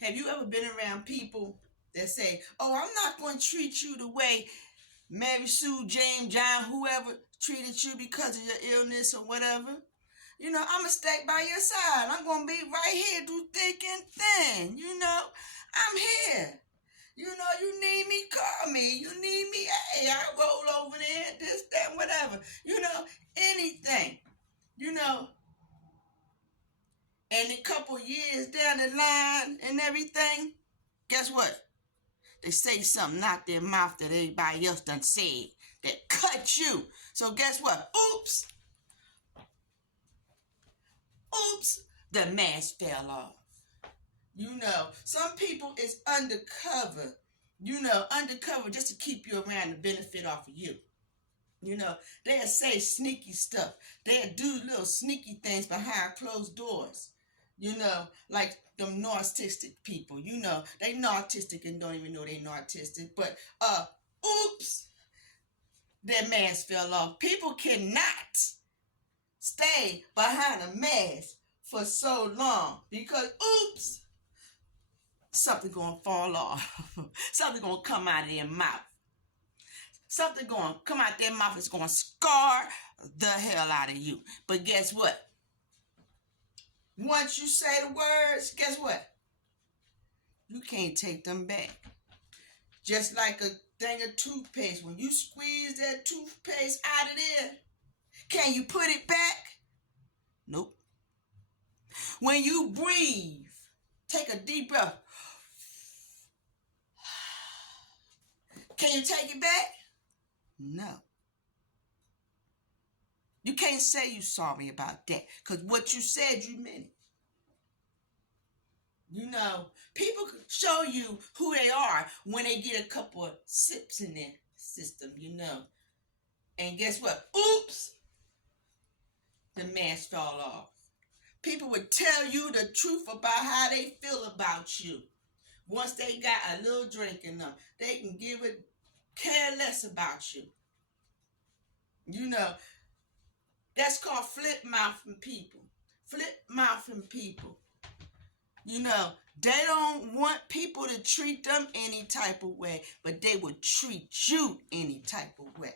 Have you ever been around people that say, "Oh, I'm not going to treat you the way Mary Sue, James, John, whoever treated you because of your illness or whatever. I'm going to stay by your side. I'm going to be right here through thick and thin. I'm here. You need me, call me. You need me, hey, I roll over there, this, that, whatever. Anything. You know, and a couple years down the line and everything, guess what? They say something out their mouth that everybody else done said that cut you. So guess what? Oops, oops, the mask fell off. Some people is undercover. Undercover just to keep you around to benefit off of you. They'll say sneaky stuff. They'll do little sneaky things behind closed doors. Like them narcissistic people. They narcissistic and don't even know they narcissistic. But oops, their mask fell off. People cannot stay behind a mask for so long because oops, something gonna fall off. Something gonna come out of their mouth. Something gonna come out their mouth is gonna scar the hell out of you. But guess what? Once you say the words, guess what? You can't take them back. Just like a thing of toothpaste. When you squeeze that toothpaste out of there, can you put it back? Nope. When you breathe, take a deep breath. Can you take it back? No. You can't say you sorry about that because what you said, you meant it. People show you who they are when they get a couple of sips in their system, And guess what? Oops, the mask fell off. People would tell you the truth about how they feel about you. Once they got a little drink in them, they can give it care less about you. That's called flip mouthing people. Flip mouthing people. They don't want people to treat them any type of way, but they would treat you any type of way.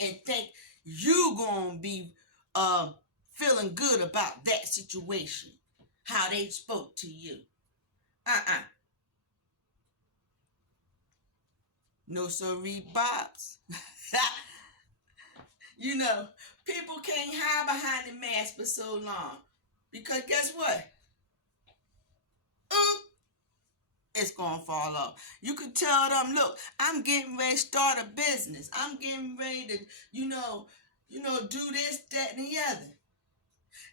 And think you gonna be feeling good about that situation, how they spoke to you. No sorry, Bobs. People can't hide behind the mask for so long. Because guess what? It's going to fall off. You could tell them, look, I'm getting ready to start a business. I'm getting ready to, do this, that, and the other.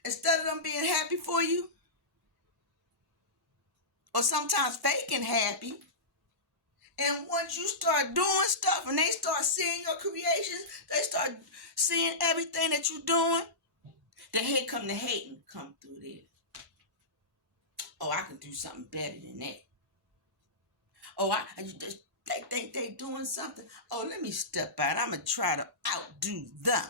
Instead of them being happy for you, or sometimes faking happy, and once you start doing stuff and they start seeing your creations, they start seeing everything that you're doing, then here come the hating come through there. Oh, I can do something better than that. Oh, they think they doing something. Oh, let me step out. I'm going to try to outdo them.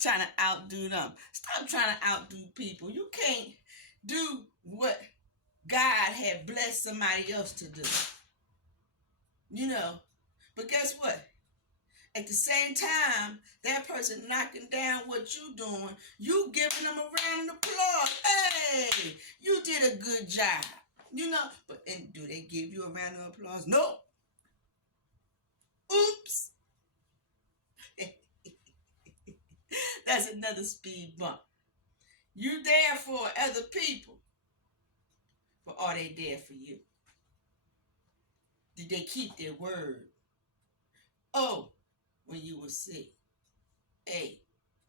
Trying to outdo them. Stop trying to outdo people. You can't do what God had blessed somebody else to do. But guess what? At the same time, that person knocking down what you doing, you giving them a round of applause. Hey, you did a good job. But and do they give you a round of applause? No. Oops. That's another speed bump. You there for other people, but are they there for you? Did they keep their word? Oh, when you were sick, hey,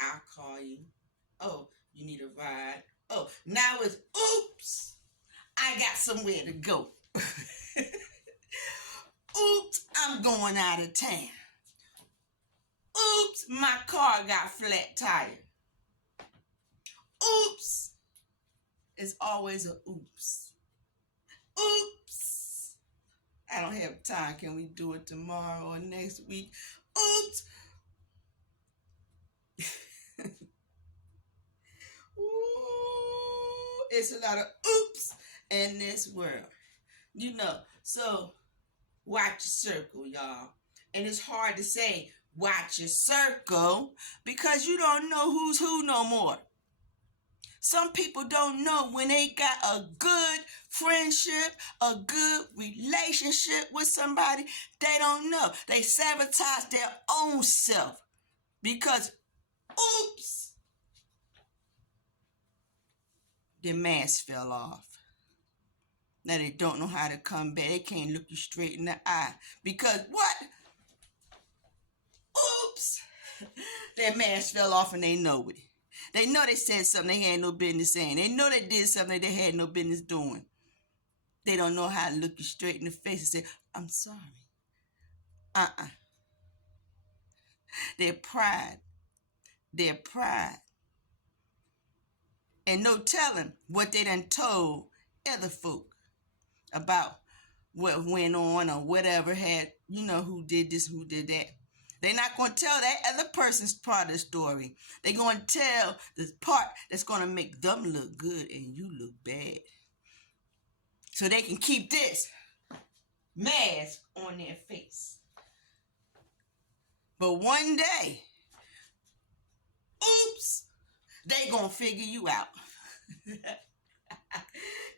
I'll call you. Oh, you need a ride. Oh, now it's oops, I got somewhere to go. Oops, I'm going out of town. Oops, my car got flat tire. Oops. It's always a oops. Oops. I don't have time. Can we do it tomorrow or next week? Oops. Ooh, it's a lot of oops in this world. You know, so watch your circle, y'all. And it's hard to say watch your circle because you don't know who's who no more. Some people don't know when they got a good friendship, a good relationship with somebody. They don't know. They sabotage their own self because, oops, their mask fell off. Now they don't know how to come back. They can't look you straight in the eye because what? Oops, their mask fell off and they know it. They know they said something they had no business saying. They know they did something they had no business doing. They don't know how to look you straight in the face and say, I'm sorry. Uh-uh. Their pride. Their pride. And no telling what they done told other folk about what went on or whatever had, who did this, who did that. They're not going to tell that other person's part of the story. They're going to tell the part that's going to make them look good and you look bad. So they can keep this mask on their face. But one day, oops, they going to figure you out.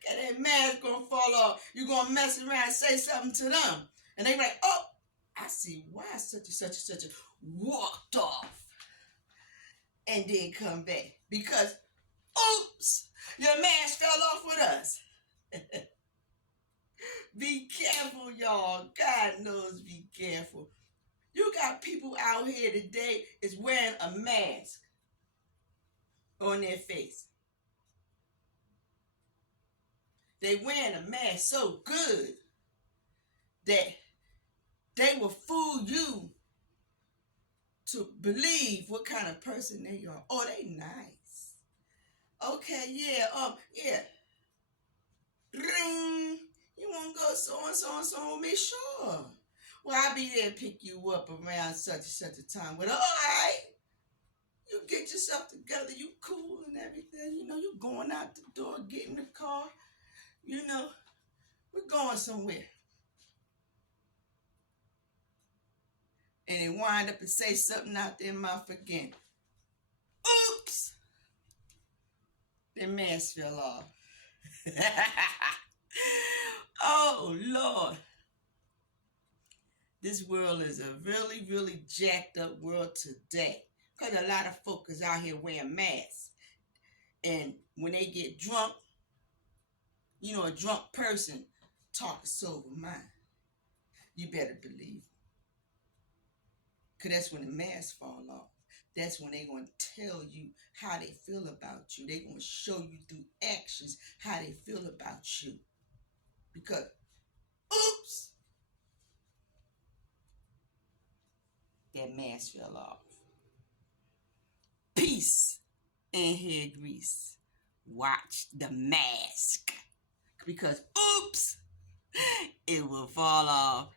That mask going to fall off. You're going to mess around and say something to them. And they like, oh, I see why such and such and such walked off and then come back. Because, oops, your mask fell off with us. Be careful, y'all. God knows be careful. You got people out here today is wearing a mask on their face. They wearing a mask so good that they will fool you to believe what kind of person they are. Oh, they nice. Okay, yeah. Ring. You want to go so and so and so with me? Sure. Well, I'll be there to pick you up around such and such a time. But all right. You get yourself together. You cool and everything. You going out the door, get in the car. We're going somewhere. And they wind up and say something out their mouth again. Oops! Their mask fell off. Oh, Lord. This world is a really, really jacked up world today. Because a lot of folk is out here wearing masks. And when they get drunk, a drunk person talking sober mind. You better believe. Because that's when the mask fall off. That's when they're going to tell you how they feel about you. They're going to show you through actions how they feel about you. Because, oops, that mask fell off. Peace and hair grease. Watch the mask. Because, oops, it will fall off.